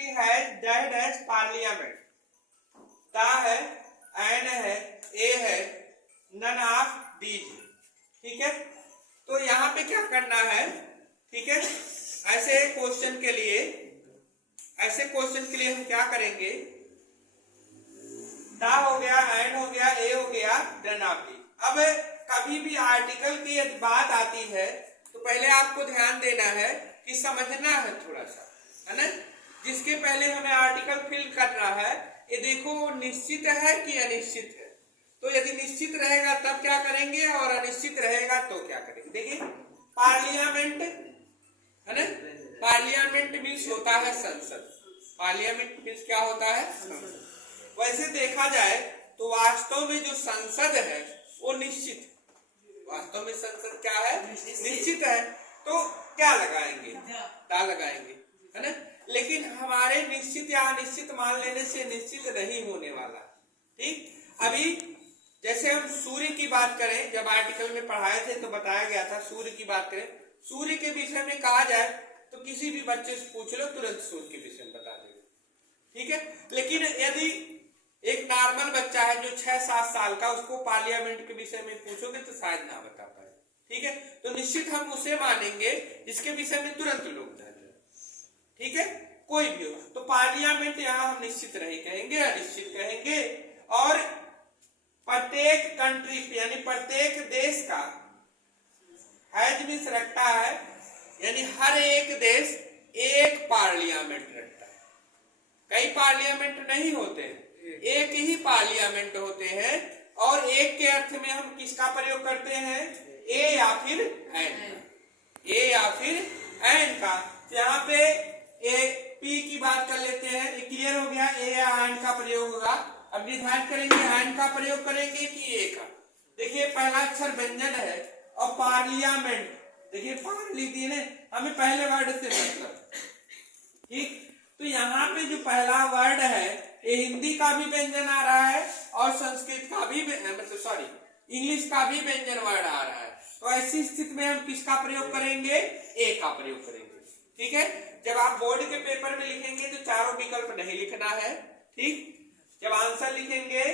Country has that has parliament, the है, N है, ए है, नन ऑफ दीज। ठीक है, तो यहाँ पे क्या करना है, ठीक है, ऐसे क्वेश्चन के लिए हम क्या करेंगे, दा हो गया, एंड हो गया, ए हो गया, नन ऑफ दी। अब कभी भी आर्टिकल की यदि बात आती है तो पहले आपको ध्यान देना है कि समझना है थोड़ा सा, है ना, जिसके पहले हमें आर्टिकल फिल करना है। ये देखो निश्चित है कि अनिश्चित है, तो यदि निश्चित रहेगा तब क्या करेंगे और अनिश्चित रहेगा तो क्या करेंगे। देखिए पार्लियामेंट है ना, पार्लियामेंट मीन्स होता है संसद, पार्लियामेंट मीन्स क्या होता है, संसद। वैसे देखा जाए तो वास्तव में जो संसद है वो निश्चित, वास्तव में संसद क्या है, निश्चित है, तो क्या लगाएंगे, दा लगाएंगे, है ना। लेकिन हमारे निश्चित या अनिश्चित मान लेने से निश्चित नहीं होने वाला। ठीक, अभी जैसे हम सूर्य की बात करें, जब आर्टिकल में पढ़ाए थे तो बताया गया था, सूर्य की बात करें, सूर्य के विषय में कहा जाए तो किसी भी बच्चे से पूछ लो तुरंत सूर्य के विषय में बता देगा। ठीक है, लेकिन यदि एक नॉर्मल बच्चा है जो 6-7 साल का, उसको पार्लियामेंट के विषय में पूछोगे तो शायद ना बता पाए। ठीक है, तो निश्चित हम उसे मानेंगे जिसके विषय में तुरंत लोग जाते हैं। ठीक है, कोई भी हो, तो पार्लियामेंट यहाँ हम निश्चित नहीं कहेंगे, अनिश्चित कहेंगे। और प्रत्येक कंट्री यानी प्रत्येक देश का हैज मींस रखता है, यानी हर एक देश एक पार्लियामेंट रखता है, कई पार्लियामेंट नहीं होते हैं, एक ही पार्लियामेंट होते हैं। और एक के अर्थ में हम किसका प्रयोग करते हैं, ए या फिर एन का, ए या फिर एन का। यहाँ पे ए पी की बात कर लेते हैं, ये क्लियर हो गया, ए या एन का प्रयोग होगा। अब डिसाइड करेंगे एन का प्रयोग करेंगे कि ए का। देखिए पहला अक्षर व्यंजन है और पार्लियामेंट, देखिए पार लिख दिए ना, हमें पहले वर्ड से मतलब। ठीक, तो यहाँ पे जो पहला वर्ड है ये हिंदी का भी व्यंजन आ रहा है और संस्कृत का भी, मतलब इंग्लिश का भी व्यंजन वर्ड आ रहा है। तो ऐसी स्थिति में हम किसका प्रयोग करेंगे, ए का प्रयोग करेंगे। ठीक है, जब आप बोर्ड के पेपर में लिखेंगे तो चारों विकल्प नहीं लिखना है। ठीक, जब आंसर लिखेंगे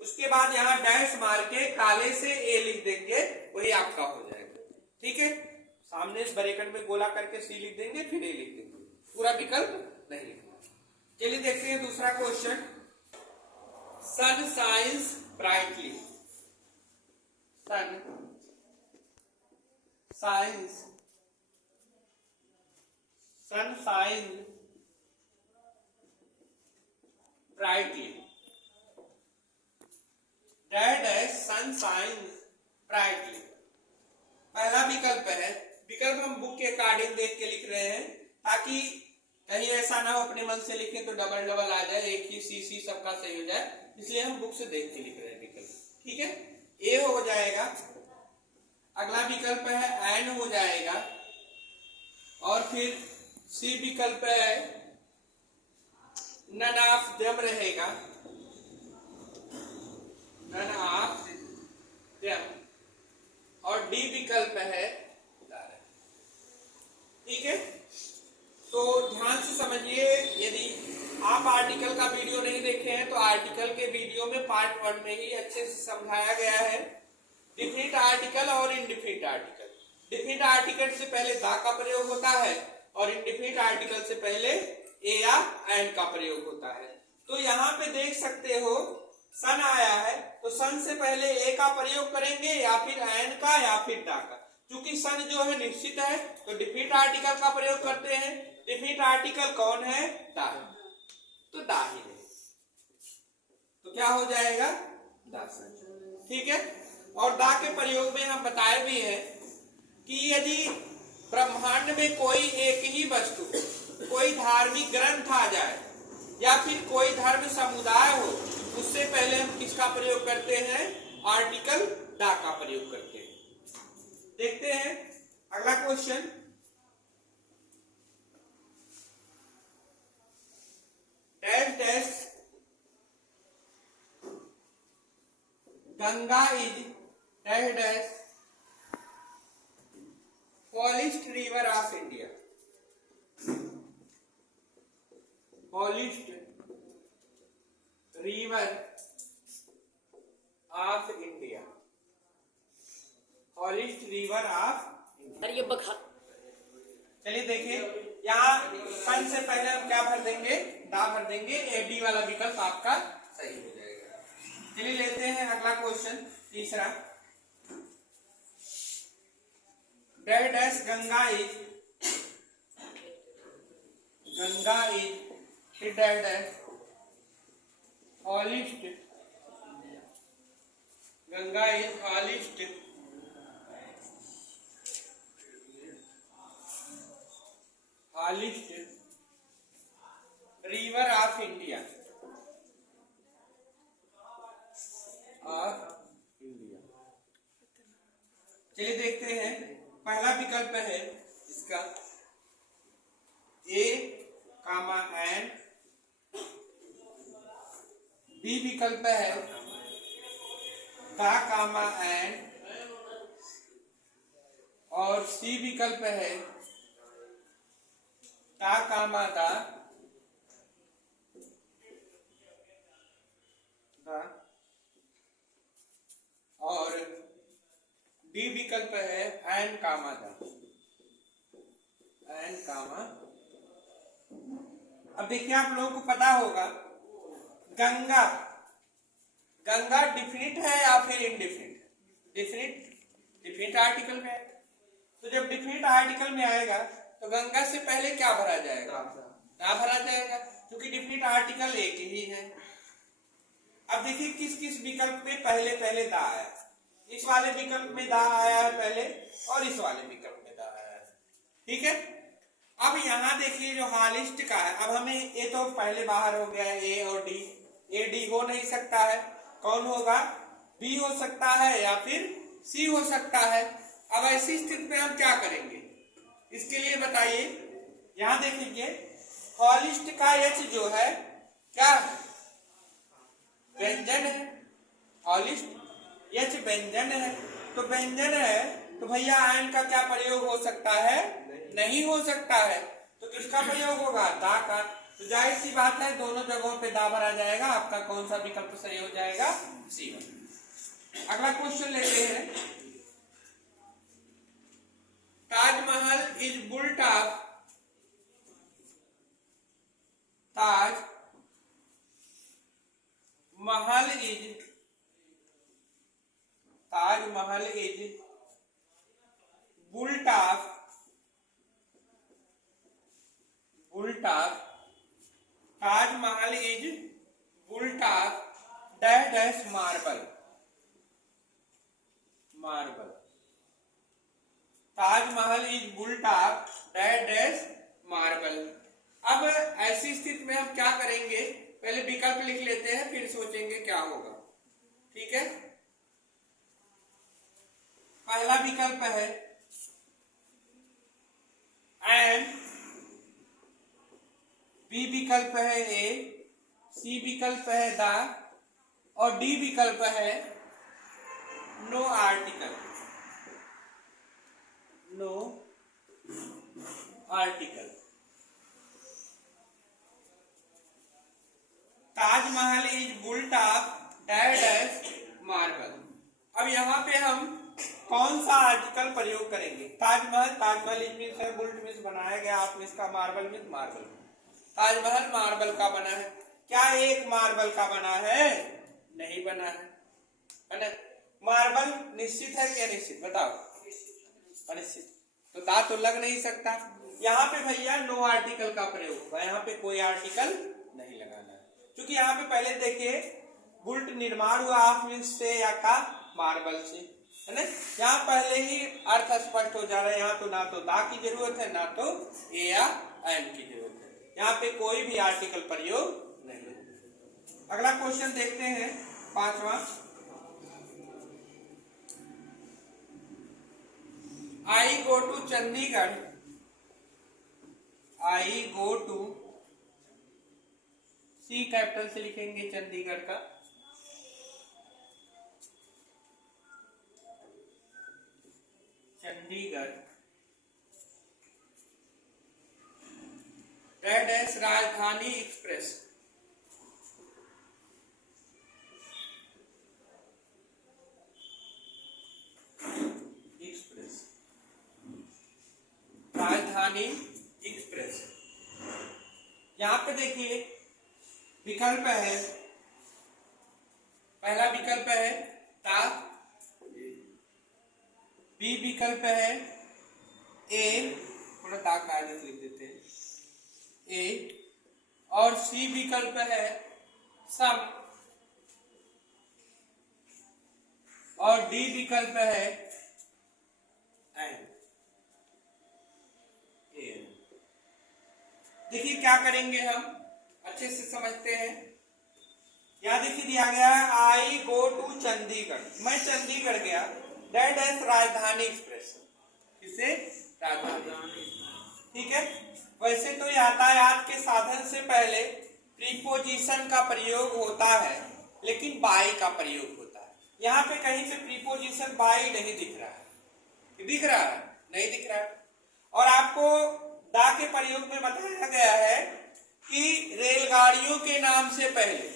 उसके बाद यहाँ डैश मार के काले से ए लिख देंगे, वही आपका हो जाएगा। ठीक है, सामने ब्रैकेट में गोला करके सी लिख देंगे, फिर ए लिख देंगे, पूरा विकल्प नहीं लिखना। चलिए देखते हैं दूसरा question, sun shines brightly, sun shines, sun shine brightly, that है सन शाइन्स ब्राइटली। पहला विकल्प है, विकल्प हम बुक के अकॉर्डिंग देख के लिख रहे हैं ताकि कहीं ऐसा ना हो अपने मन से लिखें तो डबल डबल आ जाए, एक ही सी सबका सही हो जाए, इसलिए हम बुक से देख के लिख रहे हैं विकल्प। ठीक है, ए हो जाएगा, अगला विकल्प है एन हो जाएगा, और फिर सी विकल्प है नन ऑफ देम रहेगा, नन ऑफ देम, और डी विकल्प है। ठीक है, तो ध्यान से समझिए, यदि आप आर्टिकल का वीडियो नहीं देखे हैं तो आर्टिकल के वीडियो में पार्ट 1 में ही अच्छे से समझाया गया है डिफिनिट आर्टिकल और इनडिफिनिट आर्टिकल। डिफिनिट आर्टिकल से पहले दा का प्रयोग होता है और इनडिफिनिट आर्टिकल से पहले ए या एन का प्रयोग होता है। तो यहाँ पे देख सकते हो सन आया है, तो सन से पहले ए का प्रयोग करेंगे या फिर एन का या फिर दा का। क्योंकि सन जो है निश्चित है तो डिफिनिट आर्टिकल का प्रयोग करते हैं। डिफिनिट आर्टिकल कौन है, दा, तो दा ही है, तो क्या हो जाएगा, दा। ठीक है, और दा के प्रयोग में हम बताए भी हैं कि यदि ब्रह्मांड में कोई एक ही वस्तु, कोई धार्मिक ग्रंथ आ जाए या फिर कोई धर्म समुदाय हो, उससे पहले हम किसका प्रयोग करते हैं, आर्टिकल दा का प्रयोग करते हैं। देखते हैं अगला question, dash dash Ganga is dash dash forest river of India. Holiest river of India, holiest river of India. चलिए देखिए, यहाँ सन से पहले हम क्या भर देंगे, दा भर देंगे, ए बी वाला विकल्प आपका सही हो जाएगा। चलिए लेते हैं अगला क्वेश्चन, तीसरा। Dash dash Ganga is dash dash holiest, Ganga is holiest river of India, चलिए देखते हैं। पहला विकल्प है इसका ए कामा एन, बी विकल्प है दा कामा एन, और सी विकल्प है ता कामा दा, और डी विकल्प है एन कामा दा, एन कामा। अब देखिए, आप लोगों को पता होगा गंगा, गंगा डिफिनिट है या फिर इनडिफिनिट? डिफिनिट आर्टिकल में है। तो जब डिफिनिट आर्टिकल में आएगा तो गंगा से पहले क्या भरा जाएगा? दा भरा जाएगा, क्योंकि डिफिनिट आर्टिकल एक ही है। अब देखिए किस किस विकल्प में पहले पहले दा आया। इस वाले विकल्प में दा आया है पहले, और इस वाले विकल्प में दा आया है। ठीक है। अब यहाँ देखिए जो हॉलिस्ट का है, अब हमें ये तो पहले बाहर हो गया है ए और डी, ए डी हो नहीं सकता है, कौन होगा? बी हो सकता है या फिर सी हो सकता है। अब ऐसी स्थिति में हम क्या करेंगे, इसके लिए बताइए। यहाँ देखिए हॉलिस्ट का एच जो है क्या है? व्यंजन है। हॉलिस्ट एच व्यंजन है, तो व्यंजन है तो भैया आयन का क्या प्रयोग हो सकता है? नहीं हो सकता है। तो किसका प्रयोग होगा? दा का। तो जाहिर सी बात है दोनों जगहों पे दा भरा जाएगा। आपका कौन सा विकल्प सही हो जाएगा? सी। अगला क्वेश्चन लेते हैं। Taj Mahal is built of, Taj Mahal is built of Taj Mahal is built of dash dash marble, Taj Mahal is built of dash dash marble. अब ऐसी स्थिति में हम क्या करेंगे, पहले विकल्प लिख लेते हैं फिर सोचेंगे क्या होगा। ठीक है। पहला विकल्प है एन, बी विकल्प है ए, सी विकल्प है दा, और डी विकल्प है no article, no article. Taj Mahal is built of dash dash marble. अब यहाँ पे हम कौन सा आर्टिकल प्रयोग करेंगे? ताजमहल, ताजमहल इज मीन्स है, बुल्ट मीन्स बनाया गया, आप मीन्स का, marble means marble. Taj Mahal marble का बना है। क्या एक मार्बल का बना है? नहीं बना है ना। मार्बल निश्चित है कि अनिश्चित? बताओ। अनिश्चित, तो दा तो लग नहीं सकता। यहाँ पे भैया नो आर्टिकल का प्रयोग होगा, यहाँ पे कोई आर्टिकल नहीं लगाना है, क्योंकि यहाँ पे पहले देखिए बुल्ट निर्माण हुआ ऑफ मीन्स से या का मार्बल से, है ना। यहाँ पहले ही अर्थ स्पष्ट हो जा रहा है। यहाँ तो ना तो दा की जरूरत है, ना तो ए या एन की जरूरत है। यहाँ पे कोई भी आर्टिकल प्रयोग नहीं है। अगला क्वेश्चन देखते हैं, पांचवा। I go to Chandigarh, I go to, C capital से लिखेंगे चंडीगढ़ का, चंडीगढ़ डैश राजधानी एक्सप्रेस। राजधानी एक्सप्रेस। यहां पे देखिए विकल्प है, पहला विकल्प है ता, बी विकल्प है ए, थोड़ा ताक माइनस लिख देते हैं ए, और सी विकल्प है सम, और डी विकल्प है एंड। देखिए क्या करेंगे हम, अच्छे से समझते हैं। यहां देखिए दिया गया है आई गो टू चंडीगढ़, मैं चंडीगढ़ गया, दैट इज राजधानी एक्सप्रेस। किसे? राजधानी। ठीक है। वैसे तो यातायात के साधन से पहले प्रीपोजिशन का प्रयोग होता है, लेकिन बाई का प्रयोग होता है। यहाँ पे कहीं पे प्रीपोजिशन बाई नहीं दिख रहा है, दिख रहा है? नहीं दिख रहा है। और आपको दा के प्रयोग में बताया गया है कि रेलगाड़ियों के नाम से पहले,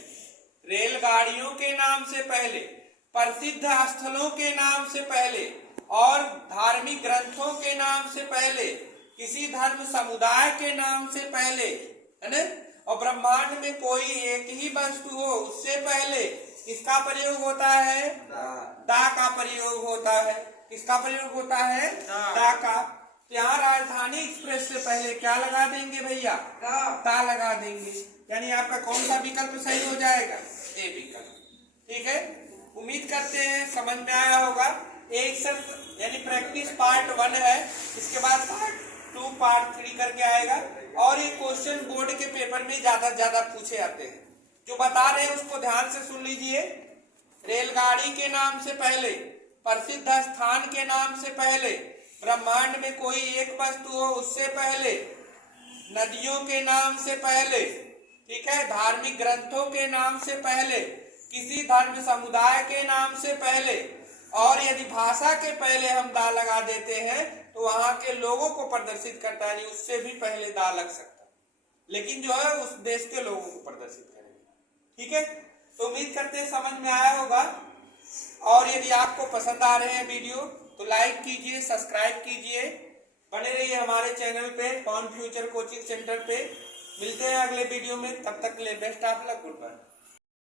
रेलगाड़ियों के नाम से पहले, प्रसिद्ध स्थलों के नाम से पहले और धार्मिक ग्रंथों के नाम से पहले, किसी धर्म समुदाय के नाम से पहले, है ना, और ब्रह्मांड में कोई एक ही वस्तु हो उससे पहले किसका प्रयोग होता है? दा का प्रयोग होता है। किसका प्रयोग होता है? दा का। तो यहाँ राजधानी एक्सप्रेस से पहले क्या लगा देंगे भैया? दा लगा देंगे। यानी आपका कौन सा विकल्प सही हो जाएगा? ए विकल्प। ठीक है, उम्मीद करते हैं समझ में आया होगा। एक सिर्फ यानी प्रैक्टिस पार्ट 1 है, इसके बाद पार्ट 2 पार्ट 3 करके आएगा। और ये क्वेश्चन बोर्ड के पेपर में ज्यादा से ज्यादा पूछे आते हैं। जो बता रहे हैं उसको ध्यान से सुन लीजिए। रेलगाड़ी के नाम से पहले, प्रसिद्ध स्थान के नाम से पहले, ब्रह्मांड में कोई एक वस्तु हो उससे पहले, नदियों के नाम से पहले, ठीक है, धार्मिक ग्रंथों के नाम से पहले, किसी धर्म समुदाय के नाम से पहले, और यदि भाषा के पहले हम दा लगा देते हैं तो वहां के लोगों को प्रदर्शित करता है, उससे भी पहले दा लग सकता है, लेकिन जो है उस देश के लोगों को प्रदर्शित करेंगे। ठीक है, तो उम्मीद करते हैं समझ में आया होगा। और यदि आपको पसंद आ रहे हैं वीडियो तो लाइक कीजिए, सब्सक्राइब कीजिए, बने रहिए हमारे चैनल पे कॉन फ्यूचर कोचिंग सेंटर पे। मिलते हैं अगले वीडियो में, तब तक के लिए best of luck, good bye.